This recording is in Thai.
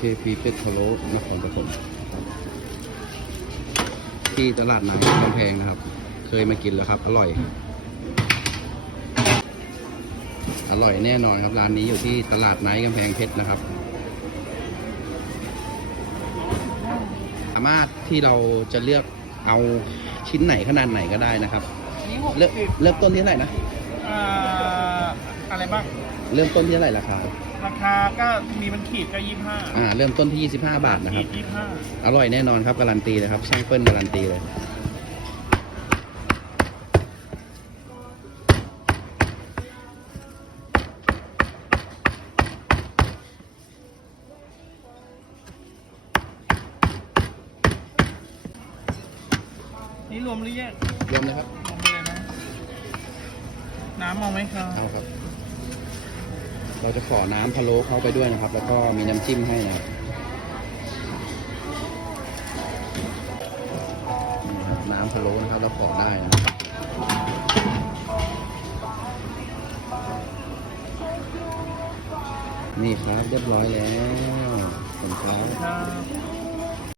KP เป็ดพะโล้นครปฐมที่ตลาดน้ำกำแพงนะครับ เคยมากินแล้วครับ อร่อย อร่อยแน่นอนครับ ร้านนี้อยู่ที่ตลาดไนท์กำแพงเพชรนะครับสามารถที่เราจะเลือกเอาชิ้นไหนขนาดไหนก็ได้นะครับ นี่หกเริ่มสิบเริ่มต้นที่เท่าไหร่นะ อ่าอะไรบ้าง เริ่มต้นที่เท่าไหร่ราคา ราคาก็มีมันขีดก็ยี่ห้าอ่าเริ่มต้นที่ 25 บาทนะครับยี่ห้าอร่อยแน่นอนครับการันตีเลยครับช่างเปิ้ลการันตีเลยนี่รวมหรือแยกรวมเลยครับรวมไปเลยนะ น้ำมองไหมครับ เอาครับ เราจะขอน้ำพะโล้เข้าไปด้วยนะครับ แล้วก็มีน้ำจิ้มให้นะครับนี่ครับน้ำพะโล้นะครับ เราขอได้นะครับนี่ครับเรียบร้อยแล้วขอบคุณครับ